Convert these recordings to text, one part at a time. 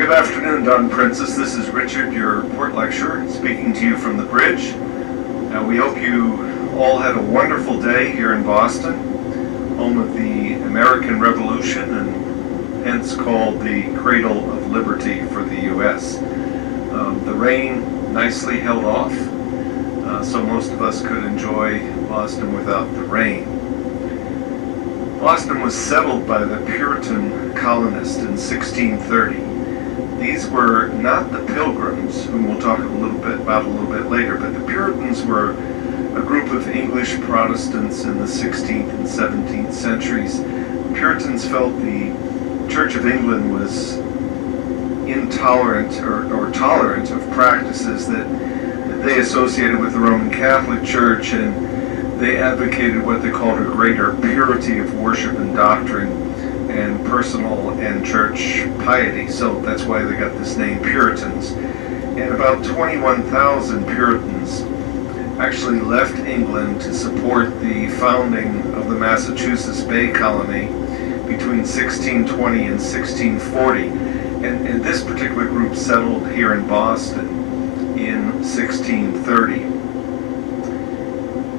Good afternoon, Don Princess. This is Richard, your port lecturer, speaking to you from the bridge. We hope you all had a wonderful day here in Boston, home of the American Revolution and hence called the cradle of liberty for the U.S. The rain nicely held off, so most of us could enjoy Boston without the rain. Boston was settled by the Puritan colonists in 1630. These were not the Pilgrims, whom we'll talk about a little bit later, but the Puritans were a group of English Protestants in the 16th and 17th centuries. Puritans felt the Church of England was intolerant or tolerant of practices that they associated with the Roman Catholic Church, and they advocated what they called a greater purity of worship and doctrine and personal and church piety. So that's why they got this name, Puritans. And about 21,000 Puritans actually left England to support the founding of the Massachusetts Bay Colony between 1620 and 1640. And this particular group settled here in Boston in 1630.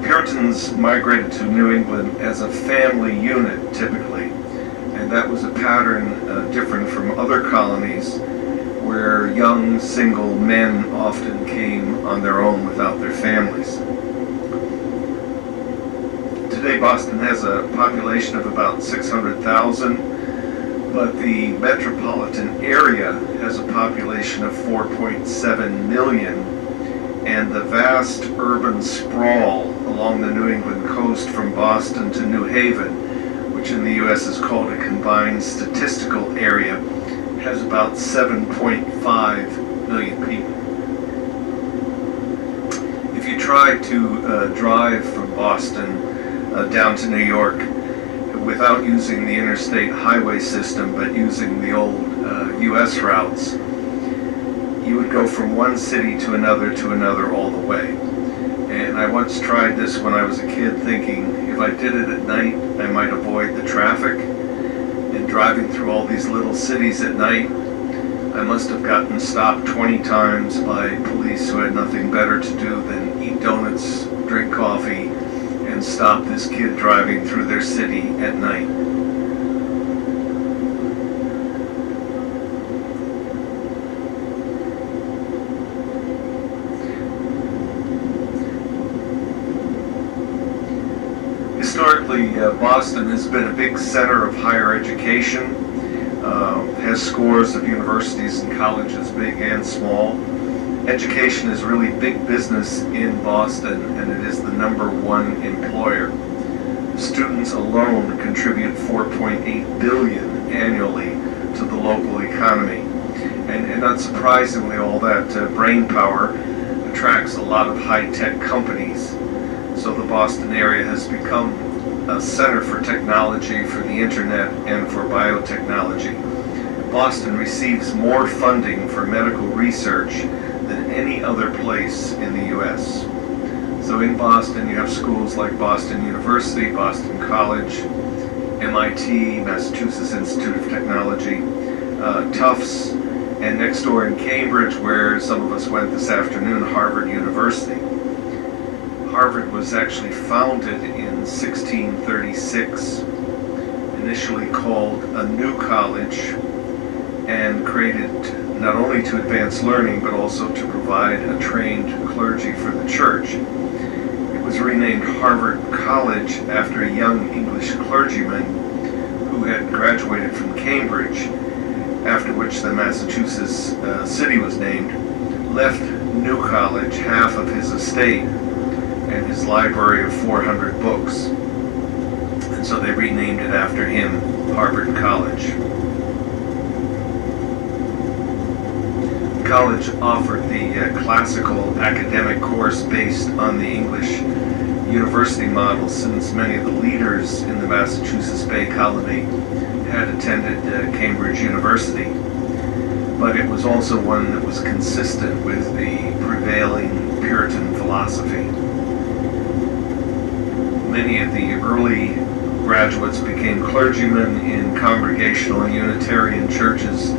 Puritans migrated to New England as a family unit, typically. And that was a pattern different from other colonies where young single men often came on their own without their families. Today Boston has a population of about 600,000, but the metropolitan area has a population of 4.7 million, and the vast urban sprawl along the New England coast from Boston to New Haven, which in the U.S. is called a combined statistical area, has about 7.5 million people. If you try to drive from Boston down to New York without using the interstate highway system but using the old U.S. routes, you would go from one city to another all the way. And I once tried this when I was a kid, thinking if I did it at night, I might avoid the traffic. And driving through all these little cities at night, I must have gotten stopped 20 times by police who had nothing better to do than eat donuts, drink coffee, and stop this kid driving through their city at night. Historically, Boston has been a big center of higher education, has scores of universities and colleges, big and small. Education is really big business in Boston, and it is the #1 employer. Students alone contribute $4.8 billion annually to the local economy. And not surprisingly, all that brain power attracts a lot of high-tech companies. So the Boston area has become a center for technology, for the internet, and for biotechnology. Boston receives more funding for medical research than any other place in the U.S. So in Boston, you have schools like Boston University, Boston College, MIT, Massachusetts Institute of Technology, Tufts, and next door in Cambridge, where some of us went this afternoon, Harvard University. Harvard was actually founded in 1636, initially called a new college, and created not only to advance learning, but also to provide a trained clergy for the church. It was renamed Harvard College after a young English clergyman who had graduated from Cambridge, after which the Massachusetts city was named, left New College half of his estate and his library of 400 books. And so they renamed it after him, Harvard College. The college offered the classical academic course based on the English university model, since many of the leaders in the Massachusetts Bay Colony had attended Cambridge University. But it was also one that was consistent with the prevailing Puritan philosophy. Many of the early graduates became clergymen in Congregational and Unitarian churches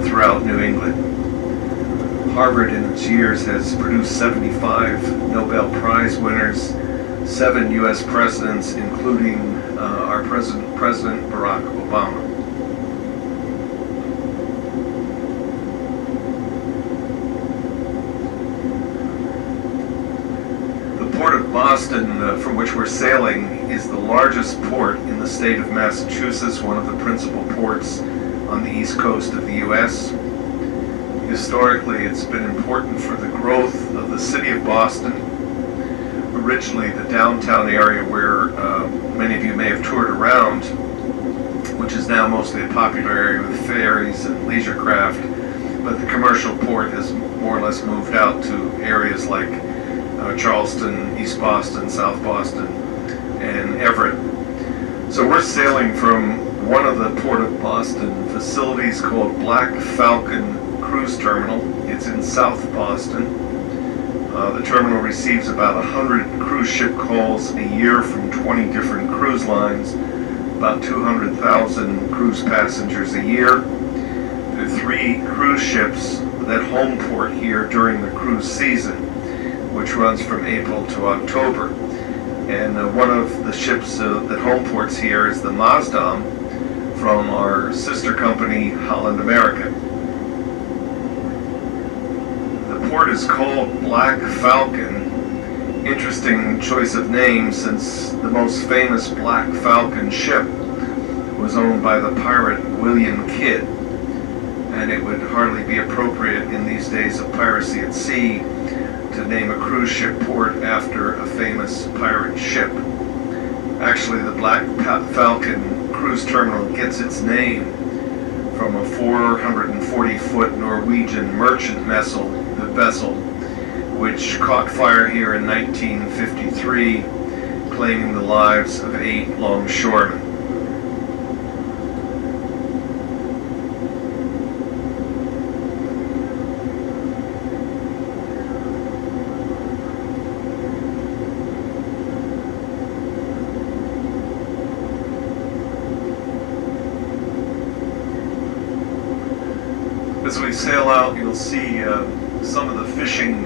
throughout New England. Harvard in its years has produced 75 Nobel Prize winners, 7 U.S. presidents, including our President Barack Obama. The Port of Boston, from which we're sailing, is the largest port in the state of Massachusetts, one of the principal ports on the east coast of the U.S. Historically, it's been important for the growth of the city of Boston. Originally, the downtown area where many of you may have toured around, which is now mostly a popular area with ferries and leisure craft, but the commercial port has more or less moved out to areas like Charleston, East Boston, South Boston, and Everett. So we're sailing from one of the Port of Boston facilities called Black Falcon Cruise Terminal. It's in South Boston. The terminal receives about 100 cruise ship calls a year from 20 different cruise lines, about 200,000 cruise passengers a year. There are 3 cruise ships that home port here during the cruise season, which runs from April to October. And one of the ships that home ports here is the Mazdam from our sister company, Holland America. The port is called Black Falcon. Interesting choice of name, since the most famous Black Falcon ship was owned by the pirate William Kidd, and it would hardly be appropriate in these days of piracy at sea to name a cruise ship port after a famous pirate ship. Actually, the Black Falcon cruise terminal gets its name from a 440-foot Norwegian merchant vessel, which caught fire here in 1953, claiming the lives of 8 longshoremen. As we sail out, you'll see some of the fishing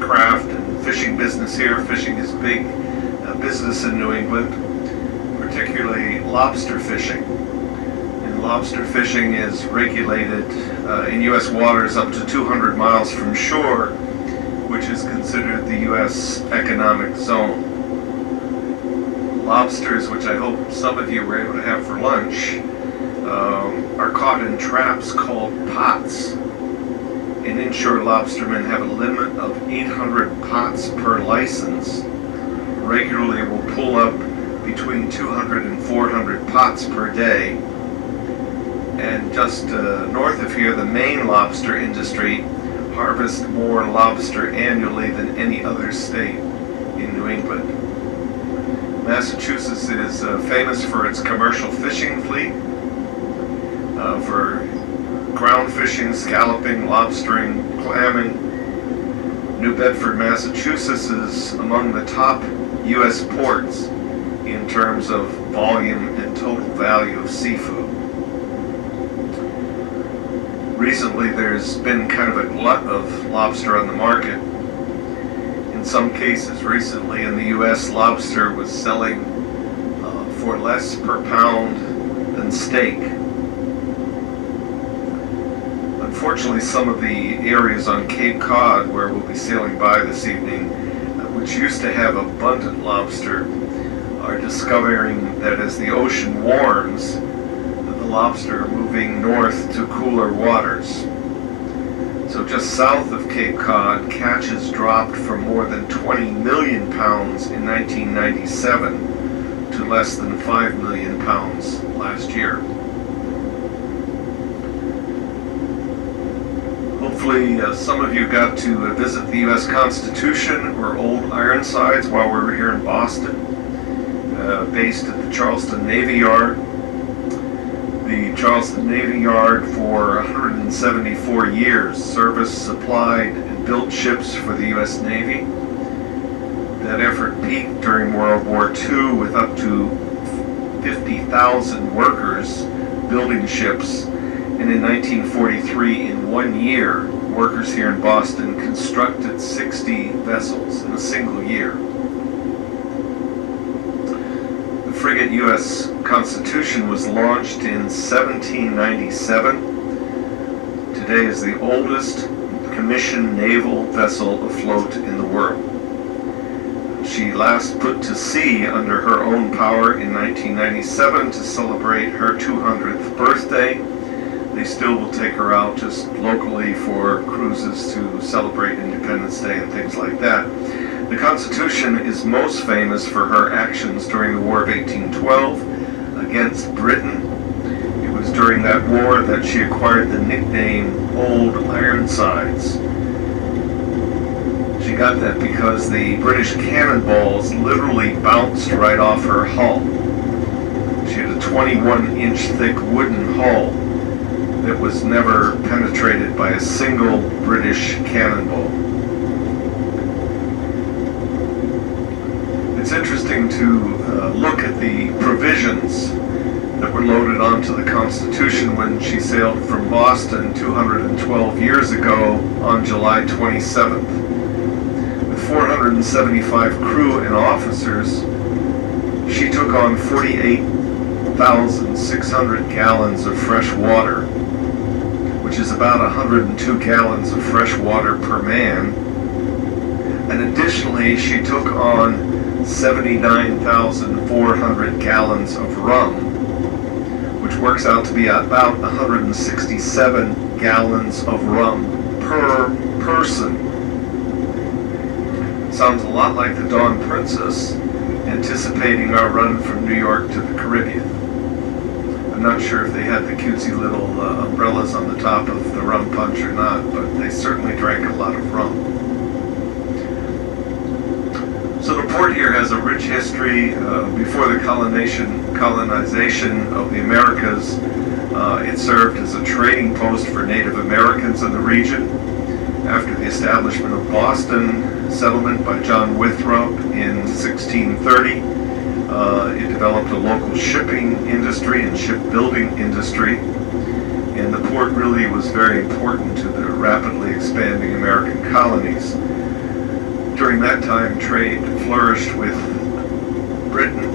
craft and fishing business here. Fishing is big business in New England, particularly lobster fishing. And lobster fishing is regulated in U.S. waters up to 200 miles from shore, which is considered the U.S. economic zone. Lobsters, which I hope some of you were able to have for lunch, are caught in traps called pots. And inshore lobstermen have a limit of 800 pots per license. Regularly will pull up between 200 and 400 pots per day. And just north of here, the Maine lobster industry harvests more lobster annually than any other state in New England. Massachusetts is famous for its commercial fishing fleet, for ground fishing, scalloping, lobstering, clamming. New Bedford, Massachusetts is among the top U.S. ports in terms of volume and total value of seafood. Recently, there's been kind of a glut of lobster on the market. In some cases, recently in the U.S., lobster was selling for less per pound than steak. Unfortunately, some of the areas on Cape Cod where we'll be sailing by this evening, which used to have abundant lobster, are discovering that as the ocean warms, the lobster are moving north to cooler waters. So just south of Cape Cod, catches dropped from more than 20 million pounds in 1997 to less than 5 million pounds last year. Hopefully some of you got to visit the U.S. Constitution or Old Ironsides while we were here in Boston, based at the Charleston Navy Yard. The Charleston Navy Yard for 174 years serviced, supplied, and built ships for the U.S. Navy. That effort peaked during World War II with up to 50,000 workers building ships And in 1943, in 1 year, workers here in Boston constructed 60 vessels in a single year. The frigate U.S. Constitution was launched in 1797. Today is the oldest commissioned naval vessel afloat in the world. She last put to sea under her own power in 1997 to celebrate her 200th birthday. They still will take her out just locally for cruises to celebrate Independence Day and things like that. The Constitution is most famous for her actions during the War of 1812 against Britain. It was during that war that she acquired the nickname Old Ironsides. She got that because the British cannonballs literally bounced right off her hull. She had a 21-inch thick wooden hull that was never penetrated by a single British cannonball. It's interesting to look at the provisions that were loaded onto the Constitution when she sailed from Boston 212 years ago on July 27th. With 475 crew and officers, she took on 48,600 gallons of fresh water, which is about 102 gallons of fresh water per man. And additionally, she took on 79,400 gallons of rum, which works out to be about 167 gallons of rum per person. Sounds a lot like the Dawn Princess anticipating our run from New York to the Caribbean. I'm not sure if they had the cutesy little umbrellas on the top of the rum punch or not, but they certainly drank a lot of rum. So the port here has a rich history. Before the colonization of the Americas, it served as a trading post for Native Americans in the region. After the establishment of Boston settlement by John Winthrop in 1630, it developed a local shipping industry and shipbuilding industry, and the port really was very important to the rapidly expanding American colonies. During that time, trade flourished with Britain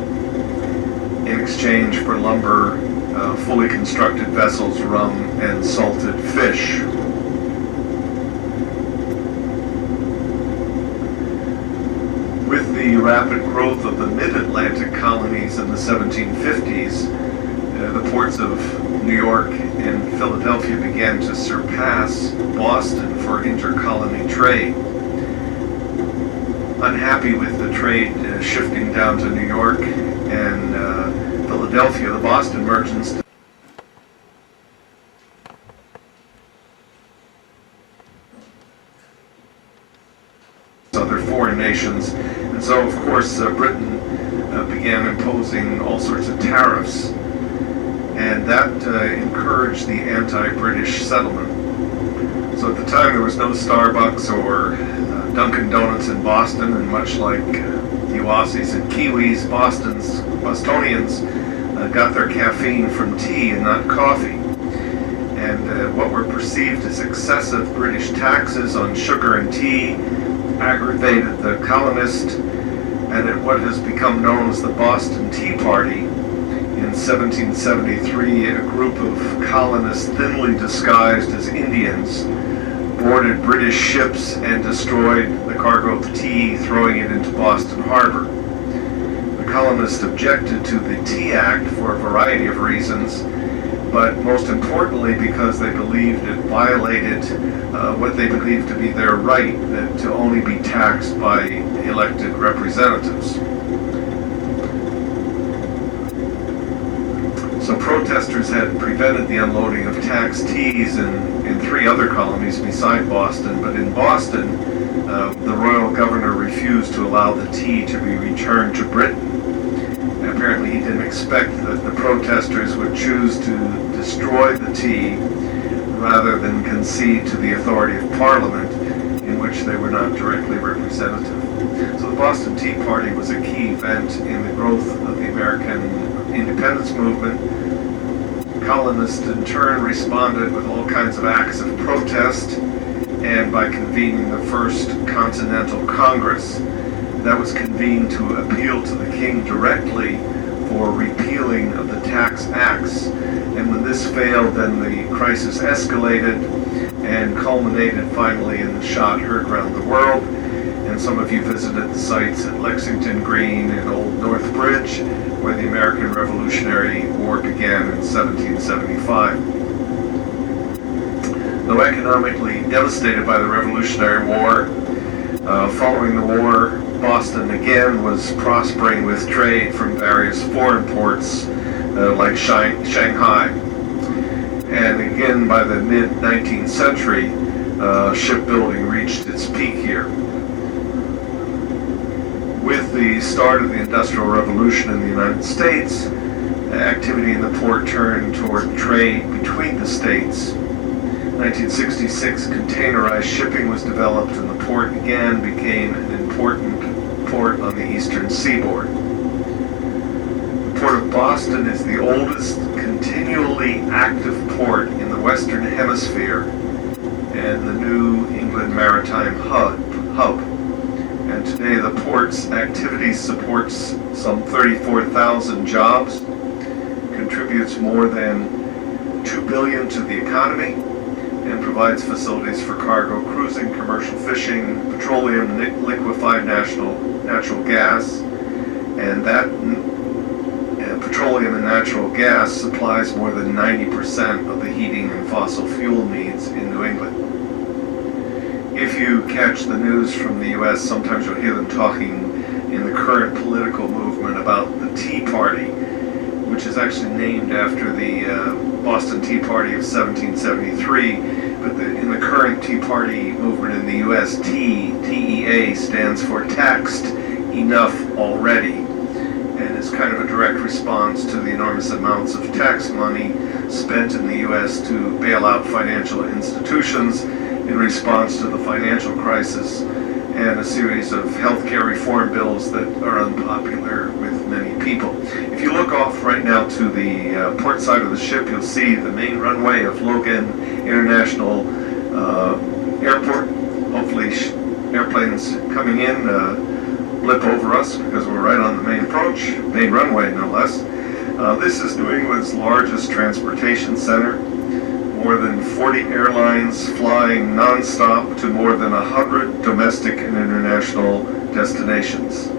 in exchange for lumber, fully constructed vessels, rum, and salted fish. With the rapid growth of the mid-Atlantic colonies in the 1750s, the ports of New York and Philadelphia began to surpass Boston for intercolony trade. Unhappy with the trade shifting down to New York and Philadelphia, the Boston merchants other foreign nations, and so of course Britain began imposing all sorts of tariffs, and that encouraged the anti-British settlement. So at the time there was no Starbucks or Dunkin' Donuts in Boston, and much like you Aussies and Kiwis, Bostonians got their caffeine from tea and not coffee. And what were perceived as excessive British taxes on sugar and tea aggravated the colonists, and at what has become known as the Boston Tea Party, in 1773, a group of colonists thinly disguised as Indians boarded British ships and destroyed the cargo of tea, throwing it into Boston Harbor. The colonists objected to the Tea Act for a variety of reasons, but most importantly because they believed it violated what they believed to be their right, that to only be taxed by elected representatives. So protesters had prevented the unloading of taxed teas in 3 other colonies beside Boston, but in Boston, the royal governor refused to allow the tea to be returned to Britain. And apparently he didn't expect that the protesters would choose to destroy the tea rather than concede to the authority of Parliament, in which they were not directly representative. So the Boston Tea Party was a key event in the growth of the American independence movement. Colonists in turn responded with all kinds of acts of protest and by convening the First Continental Congress. That was convened to appeal to the king directly for repealing of the tax acts. And when this failed, then the crisis escalated and culminated finally in the shot heard around the world. And some of you visited the sites at Lexington Green and Old North Bridge, where the American Revolutionary War began in 1775. Though economically devastated by the Revolutionary War, following the war, Boston again was prospering with trade from various foreign ports like Shanghai. And again, by the mid-19th century, shipbuilding reached its peak here. With the start of the Industrial Revolution in the United States, activity in the port turned toward trade between the states. 1966, containerized shipping was developed, and the port again became an important port on the eastern seaboard. The Port of Boston is the oldest continually active port in the Western Hemisphere and the New England Maritime Hub. And today the port's activity supports some 34,000 jobs, contributes more than $2 billion to the economy, and provides facilities for cargo cruising, commercial fishing, petroleum, liquefied natural gas, and that petroleum and natural gas supplies more than 90% of the heating and fossil fuel needs in New England. If you catch the news from the U.S., sometimes you'll hear them talking in the current political movement about the Tea Party, which is actually named after the Boston Tea Party of 1773. But in the current Tea Party movement in the U.S., TEA, stands for Taxed Enough Already, and is kind of a direct response to the enormous amounts of tax money spent in the U.S. to bail out financial institutions in response to the financial crisis, and a series of healthcare reform bills that are unpopular with many people. If you look off right now to the port side of the ship, you'll see the main runway of Logan International Airport. Hopefully airplanes coming in blip over us because we're right on the main runway, no less. This is New England's largest transportation center. More than 40 airlines flying non-stop to more than 100 domestic and international destinations.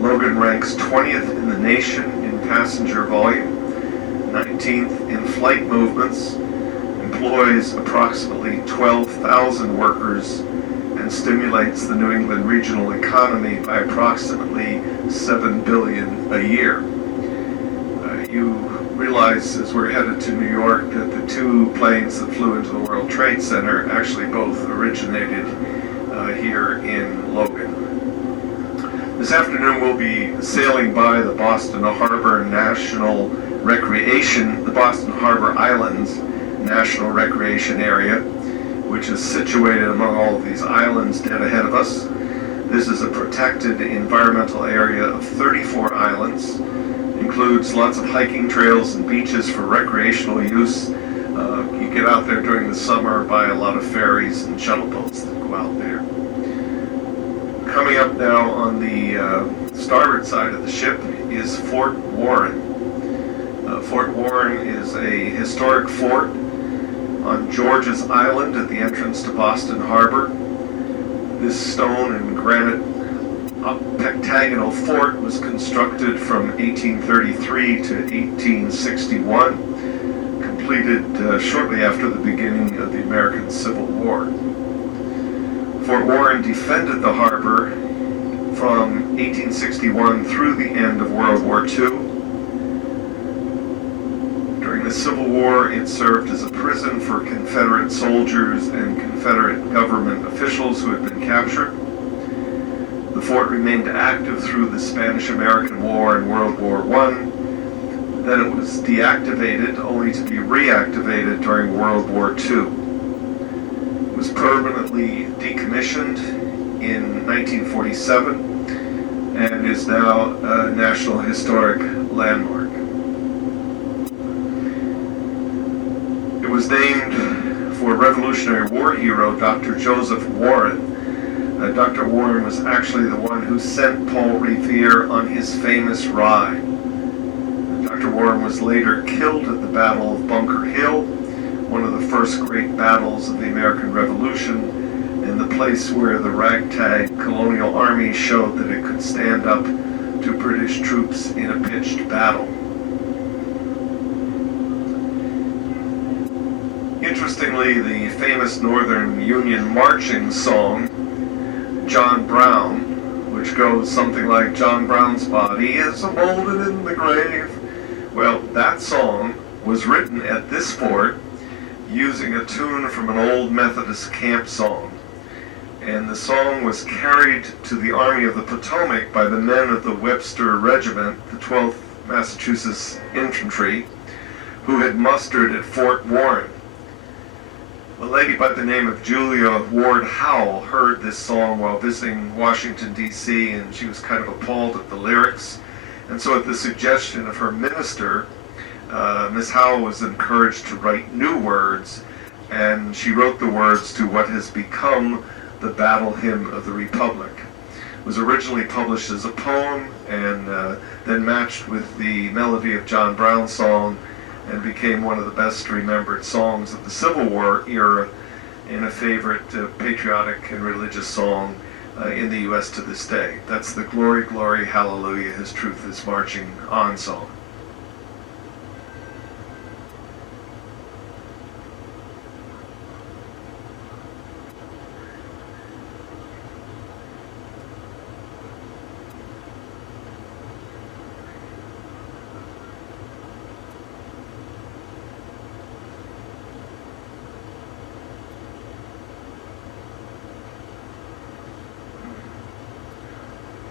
Logan ranks 20th in the nation in passenger volume, 19th in flight movements, employs approximately 12,000 workers, and stimulates the New England regional economy by approximately $7 billion a year. You realize as we're headed to New York that the two planes that flew into the World Trade Center actually both originated here in Logan. This afternoon we'll be sailing by the Boston Harbor Islands National Recreation Area, which is situated among all of these islands dead ahead of us. This is a protected environmental area of 34 islands. Includes lots of hiking trails and beaches for recreational use. You get out there during the summer by a lot of ferries and shuttle boats that go out there. Coming up now on the starboard side of the ship is Fort Warren. Fort Warren is a historic fort on George's Island at the entrance to Boston Harbor. This stone and granite octagonal fort was constructed from 1833 to 1861, completed shortly after the beginning of the American Civil War. Fort Warren defended the harbor from 1861 through the end of World War II. During the Civil War, it served as a prison for Confederate soldiers and Confederate government officials who had been captured. The fort remained active through the Spanish-American War and World War I. Then it was deactivated, only to be reactivated during World War II. It was permanently decommissioned in 1947 and is now a National Historic Landmark. was named for Revolutionary War hero Dr. Joseph Warren. Dr. Warren was actually the one who sent Paul Revere on his famous ride. Dr. Warren was later killed at the Battle of Bunker Hill, one of the first great battles of the American Revolution, and the place where the ragtag colonial army showed that it could stand up to British troops in a pitched battle. Interestingly, the famous Northern Union marching song, John Brown, which goes something like, John Brown's body is molded in the grave. Well, that song was written at this fort using a tune from an old Methodist camp song. And the song was carried to the Army of the Potomac by the men of the Webster Regiment, the 12th Massachusetts Infantry, who had mustered at Fort Warren. A lady by the name of Julia Ward Howell heard this song while visiting Washington, D.C., and she was kind of appalled at the lyrics. And so at the suggestion of her minister, Miss Howell was encouraged to write new words, and she wrote the words to what has become the Battle Hymn of the Republic. It was originally published as a poem and then matched with the melody of John Brown's song, and became one of the best remembered songs of the Civil War era and a favorite patriotic and religious song in the U.S. to this day. That's the Glory, Glory, Hallelujah, His Truth is Marching On song.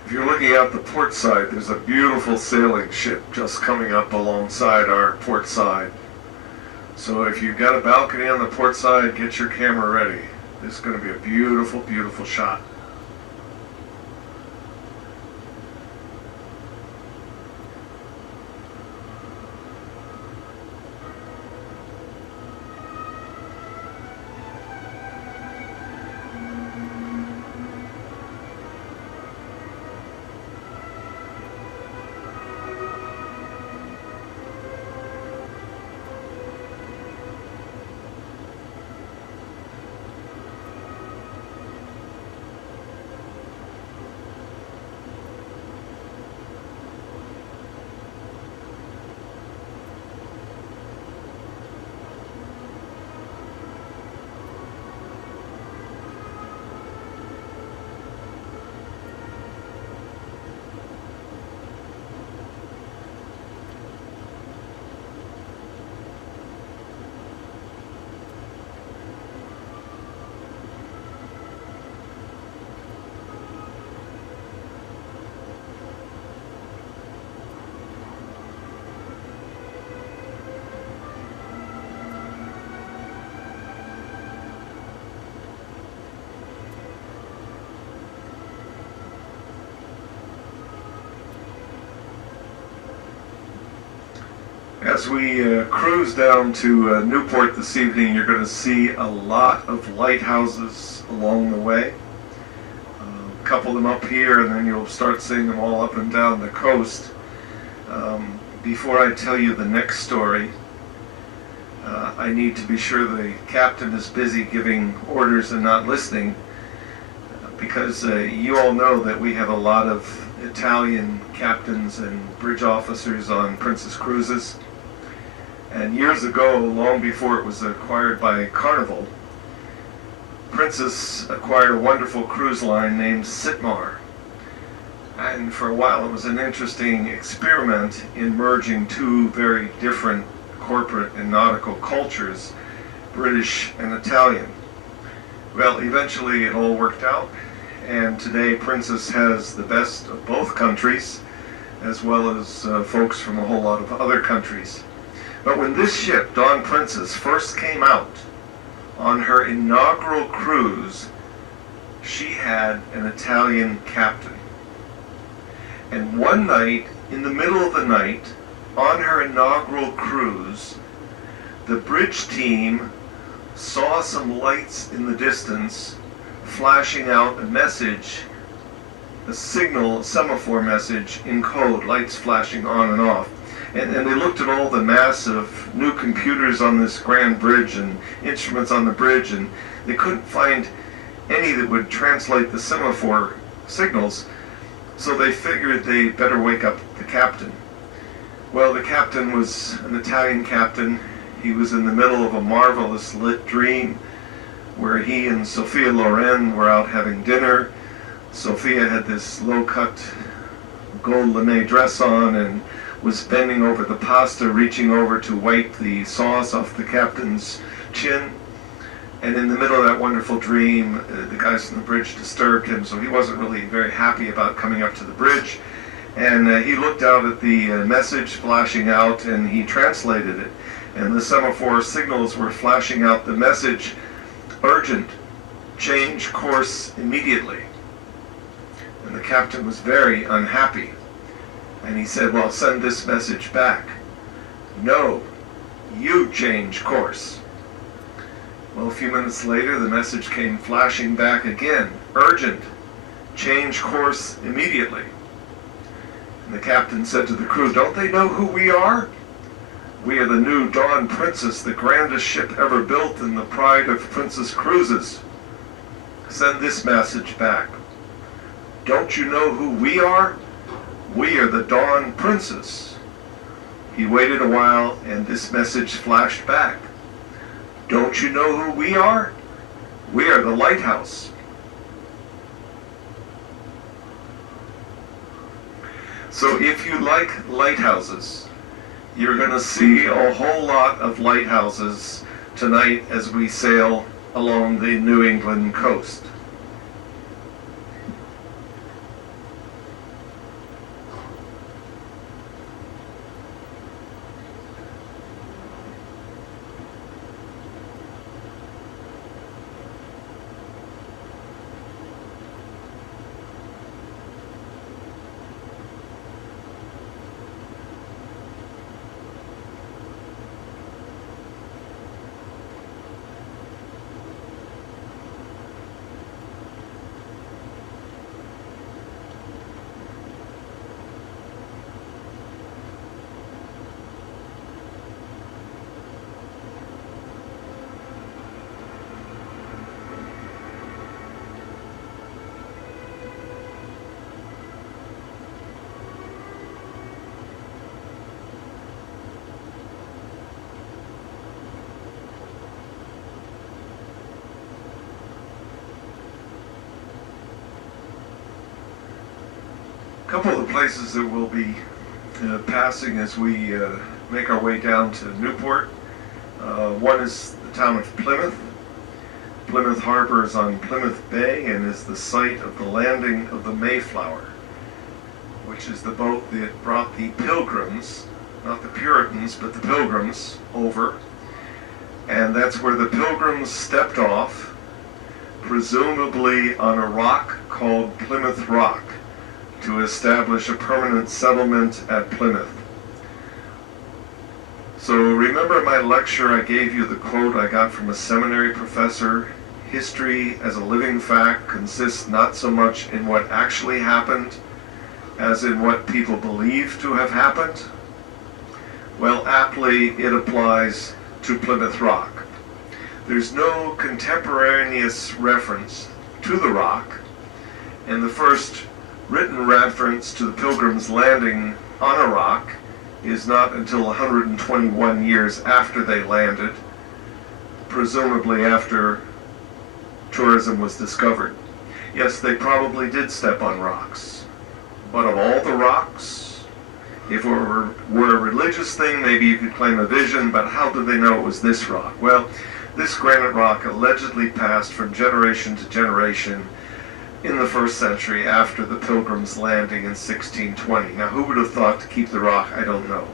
If you're looking out the port side, there's a beautiful sailing ship just coming up alongside our port side. So if you've got a balcony on the port side, get your camera ready. This is going to be a beautiful, beautiful shot. As we cruise down to Newport this evening, you're going to see a lot of lighthouses along the way. A couple of them up here, and then you'll start seeing them all up and down the coast. Before I tell you the next story, I need to be sure the captain is busy giving orders and not listening, because you all know that we have a lot of Italian captains and bridge officers on Princess Cruises. And years ago, long before it was acquired by Carnival, Princess acquired a wonderful cruise line named Sitmar. And for a while it was an interesting experiment in merging two very different corporate and nautical cultures, British and Italian. Well, eventually it all worked out, and today Princess has the best of both countries, as well as folks from a whole lot of other countries. But when this ship, Dawn Princess, first came out on her inaugural cruise, she had an Italian captain. And one night, in the middle of the night, on her inaugural cruise, the bridge team saw some lights in the distance flashing out a message, a signal, semaphore message in code, lights flashing on and off. And they looked at all the massive new computers on this grand bridge and instruments on the bridge, and they couldn't find any that would translate the semaphore signals, so they figured they better wake up the captain. Well, the captain was an Italian captain. He was in the middle of a marvelous lit dream where he and Sophia Loren were out having dinner. Sophia had this low-cut gold lame dress on and was bending over the pasta, reaching over to wipe the sauce off the captain's chin. And in the middle of that wonderful dream, the guys on the bridge disturbed him, so he wasn't really very happy about coming up to the bridge. And he looked out at the message flashing out, and he translated it. And the semaphore signals were flashing out the message, urgent, change course immediately. And the captain was very unhappy. And he said, well, send this message back. No, you change course. Well, a few minutes later, the message came flashing back again. Urgent, change course immediately. And the captain said to the crew, don't they know who we are? We are the new Dawn Princess, the grandest ship ever built and the pride of Princess Cruises. Send this message back. Don't you know who we are? We are the Dawn Princess. He waited a while, and this message flashed back. Don't you know who we are? We are the lighthouse. So if you like lighthouses, you're going to see a whole lot of lighthouses tonight as we sail along the New England coast. A couple of the places that we'll be passing as we make our way down to Newport. One is the town of Plymouth. Plymouth Harbor is on Plymouth Bay and is the site of the landing of the Mayflower, which is the boat that brought the Pilgrims, not the Puritans, but the Pilgrims over. And that's where the Pilgrims stepped off, presumably on a rock called Plymouth Rock, to establish a permanent settlement at Plymouth. So remember my lecture, I gave you the quote I got from a seminary professor, history as a living fact consists not so much in what actually happened as in what people believe to have happened? Well, aptly it applies to Plymouth Rock. There's no contemporaneous reference to the rock, and the first written reference to the Pilgrims landing on a rock is not until 121 years after they landed, presumably after tourism was discovered. Yes, they probably did step on rocks, but of all the rocks, if it were a religious thing, maybe you could claim a vision, but how did they know it was this rock? Well, this granite rock allegedly passed from generation to generation in the first century after the Pilgrims' landing in 1620. Now, who would have thought to keep the rock? I don't know.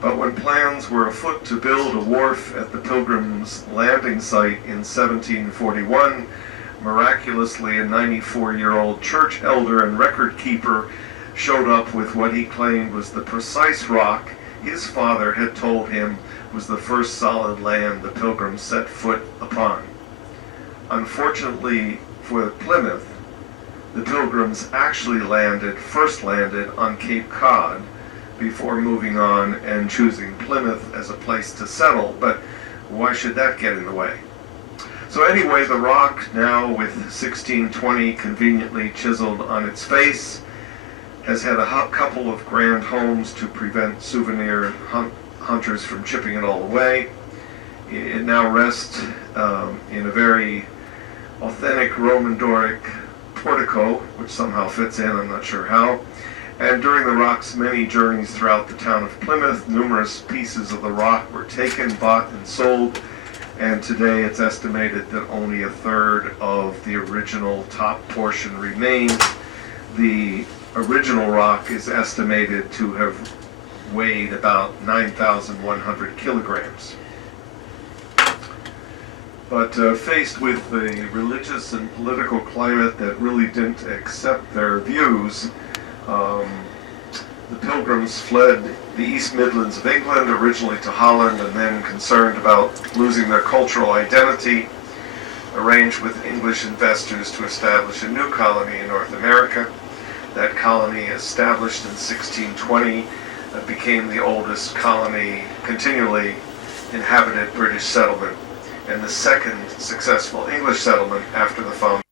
But when plans were afoot to build a wharf at the Pilgrims' landing site in 1741, miraculously a 94-year-old church elder and record keeper showed up with what he claimed was the precise rock his father had told him was the first solid land the Pilgrims set foot upon. Unfortunately for Plymouth, the Pilgrims actually first landed on Cape Cod before moving on and choosing Plymouth as a place to settle, but why should that get in the way? So anyway, the rock, now with 1620 conveniently chiseled on its face, has had a couple of grand homes to prevent souvenir hunters from chipping it all away. It now rests in a very authentic Roman Doric portico, which somehow fits in, I'm not sure how. And during the rock's many journeys throughout the town of Plymouth, numerous pieces of the rock were taken, bought, and sold. And today it's estimated that only a third of the original top portion remains. The original rock is estimated to have weighed about 9,100 kilograms. But faced with the religious and political climate that really didn't accept their views, the Pilgrims fled the East Midlands of England, originally to Holland, and then, concerned about losing their cultural identity, arranged with English investors to establish a new colony in North America. That colony, established in 1620, became the oldest colony continually inhabited British settlement, and the second successful English settlement after the founding